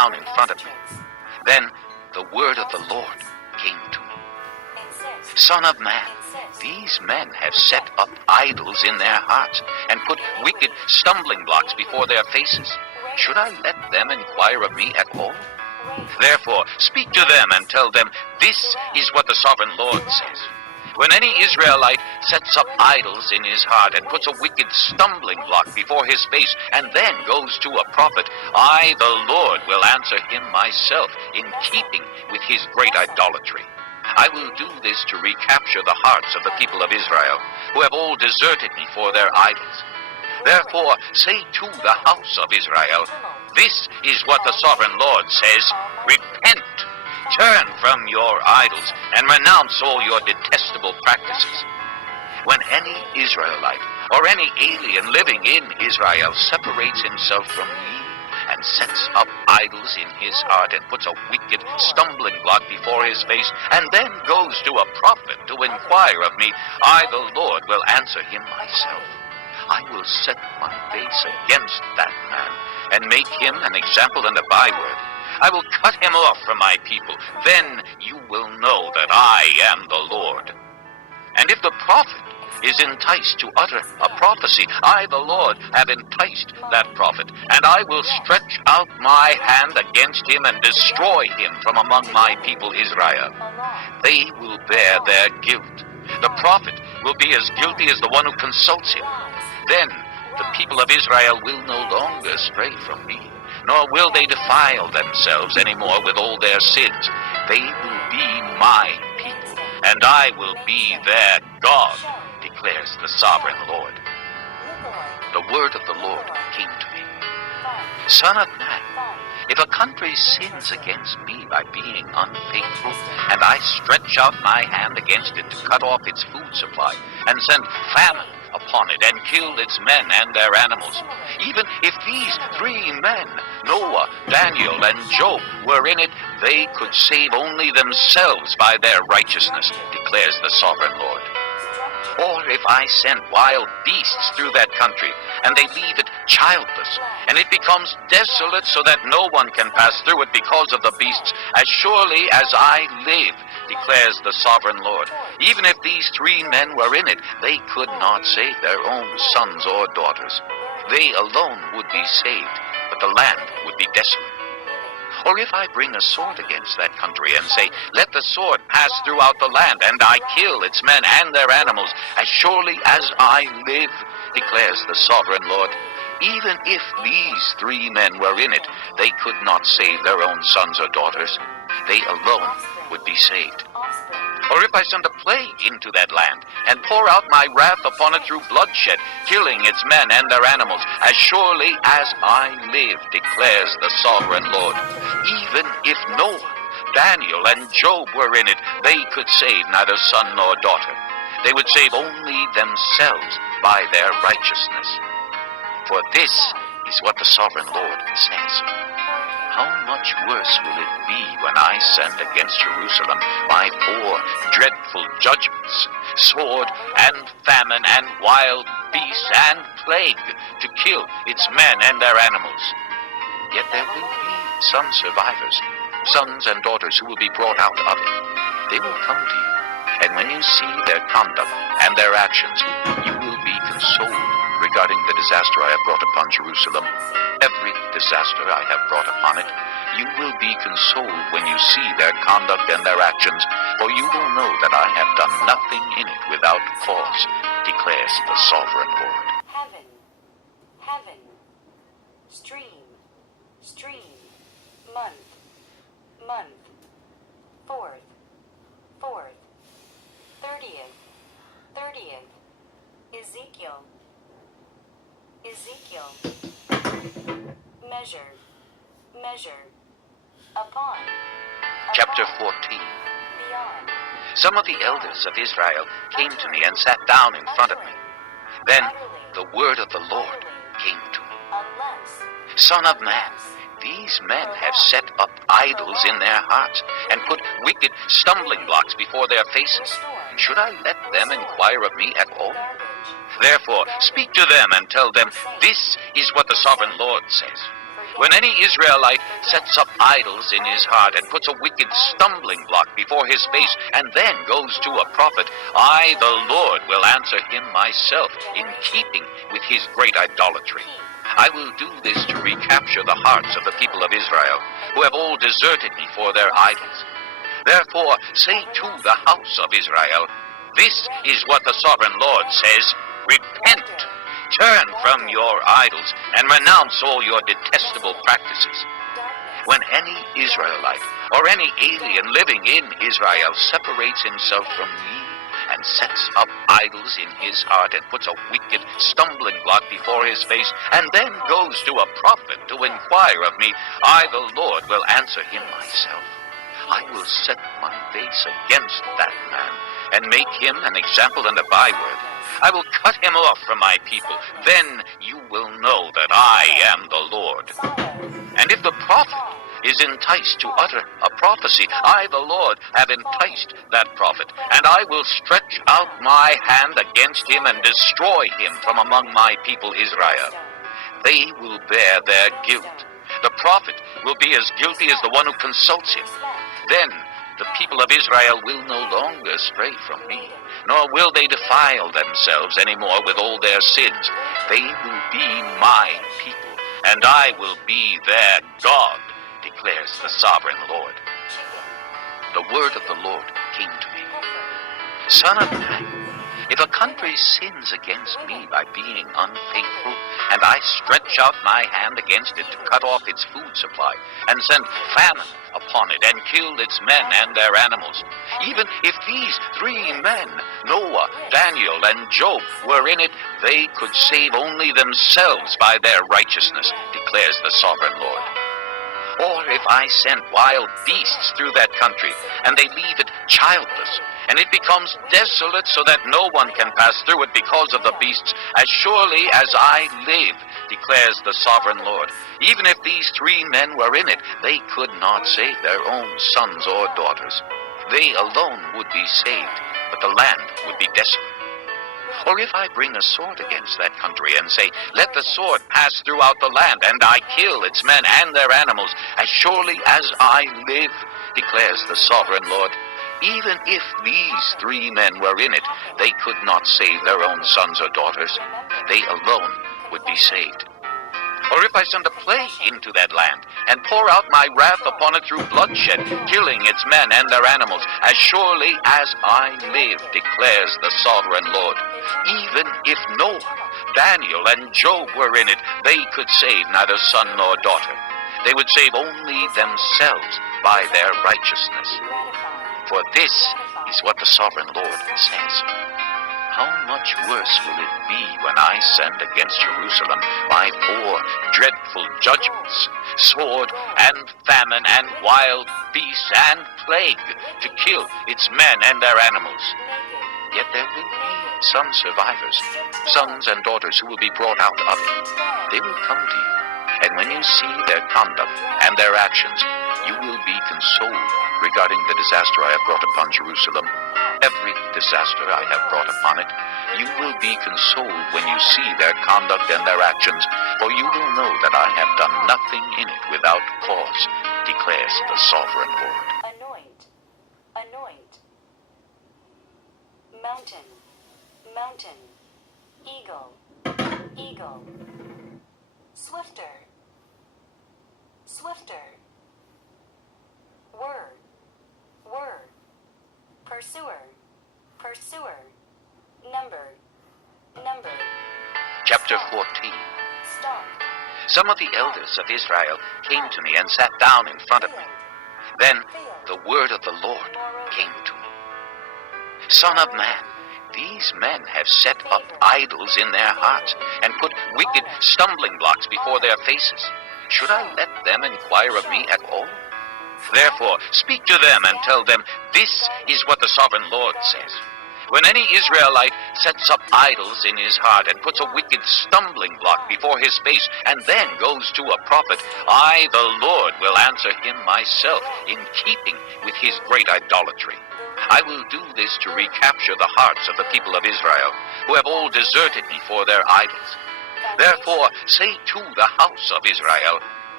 down in front of me. Then the word of the Lord came to me. Son of man, these men have set up idols in their hearts and put wicked stumbling blocks before their faces. Should I let them inquire of me at all? Therefore, speak to them and tell them, this is what the sovereign Lord says. When any Israelite sets up idols in his heart and puts a wicked stumbling block before his face and then goes to a prophet, I, the Lord, will answer him myself in keeping with his great idolatry. I will do this to recapture the hearts of the people of Israel, who have all deserted me for their idols. Therefore, say to the house of Israel, this is what the sovereign Lord says, repent, turn from your idols, and renounce all your detestable practices. When any Israelite or any alien living in Israel separates himself from me and sets up idols in his heart and puts a wicked stumbling block before his face and then goes to a prophet to inquire of me, I, the Lord, will answer him myself. I will set my face against that man and make him an example and a byword. I will cut him off from my people. Then you will know that I am the Lord. And if the prophet is enticed to utter a prophecy, I, the Lord, have enticed that prophet, and I will stretch out my hand against him and destroy him from among my people Israel. They will bear their guilt. The prophet will be as guilty as the one who consults him. Then the people of Israel will no longer stray from me, nor will they defile themselves any more with all their sins. They will be my people, and I will be their God, declares the sovereign Lord. The word of the Lord came to me. Son of man, if a country sins against me by being unfaithful, and I stretch out my hand against it to cut off its food supply, and send famine upon it, and kill its men and their animals, even if these three men, Noah, Daniel, and Job, were in it, they could save only themselves by their righteousness, declares the sovereign Lord. Or if I send wild beasts through that country, and they leave it childless, and it becomes desolate so that no one can pass through it because of the beasts, as surely as I live, declares the sovereign Lord, even if these three men were in it, they could not save their own sons or daughters. They alone would be saved, but the land would be desolate. Or if I bring a sword against that country and say, let the sword pass throughout the land, and I kill its men and their animals, as surely as I live, declares the sovereign Lord, even if these three men were in it, they could not save their own sons or daughters. They alone would be saved. Or if I send a plague into that land, and pour out my wrath upon it through bloodshed, killing its men and their animals, as surely as I live, declares the sovereign Lord, even if Noah, Daniel, and Job were in it, they could save neither son nor daughter. They would save only themselves by their righteousness. For this is what the sovereign Lord says. How much worse will it be when I send against Jerusalem my four dreadful judgments, sword and famine and wild beast and plague, to kill its men and their animals. Yet there will be some survivors, sons and daughters who will be brought out of it. They will come to you, and when you see their conduct and their actions, you will be consoled regarding the disaster I have brought upon Jerusalem. Every disaster I have brought upon it, you will be consoled when you see their conduct and their actions, for you will know that I have done nothing in it without cause, declares the sovereign Lord. Heaven, heaven, stream, stream, month, month, fourth, fourth, 30th, 30th, Ezekiel, Ezekiel, measure, measure, upon, Chapter 14. beyond, Some of the elders of Israel came to me and sat down in front of me. Then the word of the Lord came to me. unless, Son of man, these men have set up idols in their hearts and put wicked stumbling blocks before their faces. Should I let them inquire of me at all? Therefore, speak to them and tell them, this is what the sovereign Lord says. When any Israelite sets up idols in his heart and puts a wicked stumbling block before his face and then goes to a prophet, I, the Lord, will answer him myself in keeping with his great idolatry. I will do this to recapture the hearts of the people of Israel, who have all deserted me for their idols. Therefore, say to the house of Israel, this is what the sovereign Lord says, repent, turn from your idols, and renounce all your detestable practices. When any Israelite or any alien living in Israel separates himself from me and sets up idols in his heart and puts a wicked stumbling block before his face and then goes to a prophet to inquire of me, I, the Lord, will answer him myself. I will set my face against that man and make him an example and a byword. I will cut him off from my people. Then you will know that I am the Lord. And if the prophet is enticed to utter a prophecy, I, the Lord, have enticed that prophet, and I will stretch out my hand against him and destroy him from among my people Israel. They will bear their guilt. The prophet will be as guilty as the one who consults him. Then the people of Israel will no longer stray from me, nor will they defile themselves any more with all their sins. They will be my people, and I will be their God, declares the sovereign Lord. The word of the Lord came to me. Son of man, if a country sins against me by being unfaithful, and I stretch out my hand against it to cut off its food supply, and send famine upon it, and kill its men and their animals, even if these three men, Noah, Daniel, and Job, were in it, they could save only themselves by their righteousness, declares the sovereign Lord. Or if I send wild beasts through that country, and they leave it childless, and it becomes desolate so that no one can pass through it because of the beasts, as surely as I live, declares the sovereign Lord, even if these three men were in it, they could not save their own sons or daughters. They alone would be saved, but the land would be desolate. Or if I bring a sword against that country and say, let the sword pass throughout the land, and I kill its men and their animals, as surely as I live, declares the sovereign Lord, even if these three men were in it, they could not save their own sons or daughters. They alone would be saved. Or if I send a plague into that land, and pour out my wrath upon it through bloodshed, killing its men and their animals, as surely as I live, declares the sovereign Lord, even if Noah, Daniel, and Job were in it, they could save neither son nor daughter. They would save only themselves by their righteousness. For this is what the sovereign Lord says. How much worse will it be when I send against Jerusalem my 4 dreadful judgments, sword and famine and wild beasts and plague, to kill its men and their animals. Yet there will be some survivors, sons and daughters who will be brought out of it. They will come to you, and when you see their conduct and their actions, you will be consoled regarding the disaster I have brought upon Jerusalem. Every disaster I have brought upon it, you will be consoled when you see their conduct and their actions, for you will know that I have done nothing in it without cause, declares the sovereign Lord. Anoint, anoint. Mountain, mountain. Eagle, eagle. Swifter, swifter. Word, word. Pursuer, pursuer. Number, number. Chapter 14. Stop. Some of the elders of Israel came to me and sat down in front of me. Then the word of the Lord came to me. Son of man, these men have set up idols in their hearts and put wicked stumbling blocks before their faces. Should I let them inquire of me at all? Therefore, speak to them and tell them, this is what the sovereign Lord says. When any Israelite sets up idols in his heart and puts a wicked stumbling block before his face and then goes to a prophet, I, the Lord, will answer him myself in keeping with his great idolatry. I will do this to recapture the hearts of the people of Israel, who have all deserted me for their idols. Therefore, say to the house of Israel,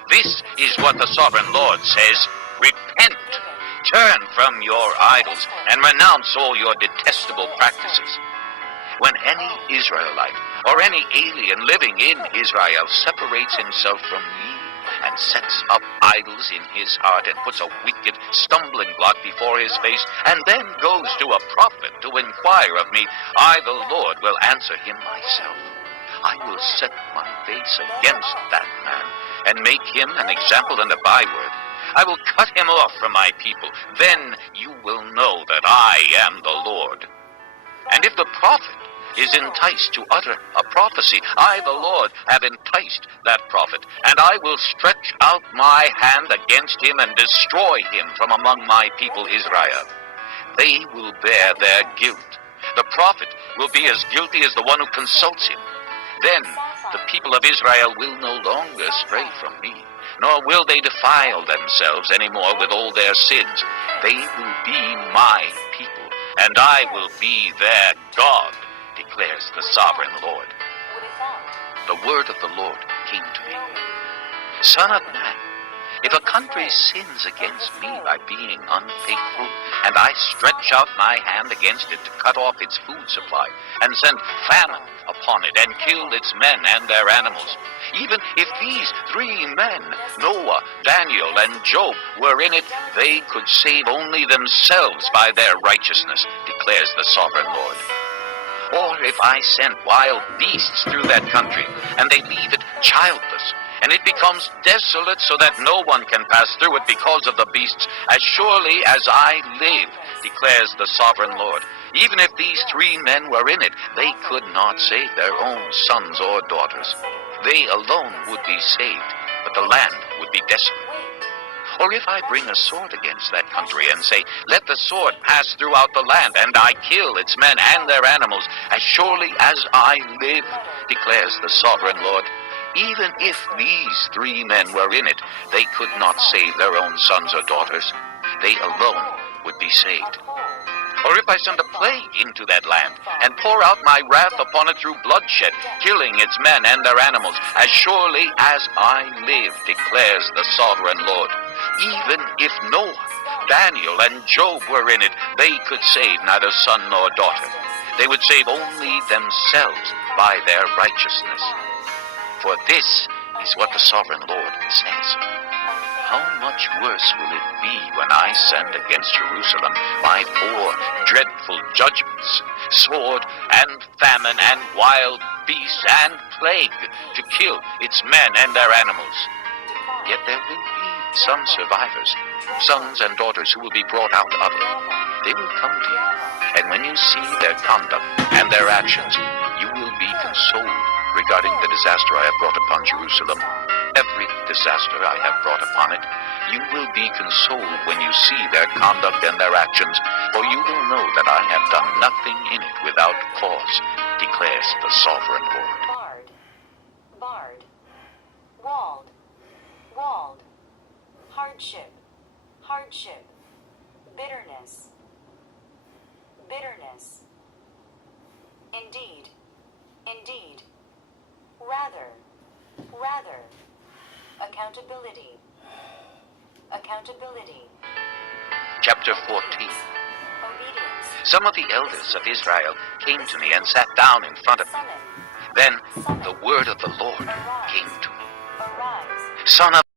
This is what the sovereign Lord says. Repent, turn from your idols, and renounce all your detestable practices. When any Israelite or any alien living in Israel separates himself from me and sets up idols in his heart and puts a wicked stumbling block before his face and then goes to a prophet to inquire of me, I, the Lord, will answer him myself. I will set my face against that man and make him an example and a byword. I will cut him off from my people. Then you will know that I am the Lord. And if the prophet is enticed to utter a prophecy, I, the Lord, have enticed that prophet, and I will stretch out my hand against him and destroy him from among my people Israel. They will bear their guilt. The prophet will be as guilty as the one who consults him. Then the people of Israel will no longer stray from me, nor will they defile themselves any more with all their sins. They will be my people, and I will be their God, declares the sovereign Lord. The word of the Lord came to me. Son of man, if a country sins against me by being unfaithful, and I stretch out my hand against it to cut off its food supply, and send famine upon it, and kill its men and their animals, even if these 3 men, Noah, Daniel, and Job, were in it, they could save only themselves by their righteousness, declares the sovereign Lord. Or if I send wild beasts through that country, and they leave it childless, and it becomes desolate so that no one can pass through it because of the beasts, as surely as I live, declares the sovereign Lord. Even if these 3 men were in it, they could not save their own sons or daughters. They alone would be saved, but the land would be desolate. Or if I bring a sword against that country and say, let the sword pass throughout the land, and I kill its men and their animals, as surely as I live, declares the sovereign Lord, even if these 3 men were in it, they could not save their own sons or daughters. They alone would be saved. Or if I send a plague into that land, and pour out my wrath upon it through bloodshed, killing its men and their animals, as surely as I live, declares the sovereign Lord. Even if Noah, Daniel, and Job were in it, they could save neither son nor daughter. They would save only themselves by their righteousness. For this is what the sovereign Lord says. How much worse will it be when I send against Jerusalem my 4 dreadful judgments, sword and famine and wild beasts and plague, to kill its men and their animals. Yet there will be some survivors, sons and daughters who will be brought out of it. They will come to you, and when you see their conduct and their actions, you will be consoled regarding the disaster I have brought upon Jerusalem. Every disaster I have brought upon it, you will be consoled when you see their conduct and their actions, for you will know that I have done nothing in it without cause, declares the sovereign Lord. Barred, walled, walled, hardship, hardship, bitterness, bitterness, indeed, indeed, rather, rather, accountability, accountability, Chapter 14. obedience, Some of the elders of Israel came to me and sat down in front of me. summon, Then the word of the Lord came to me. arise, Son of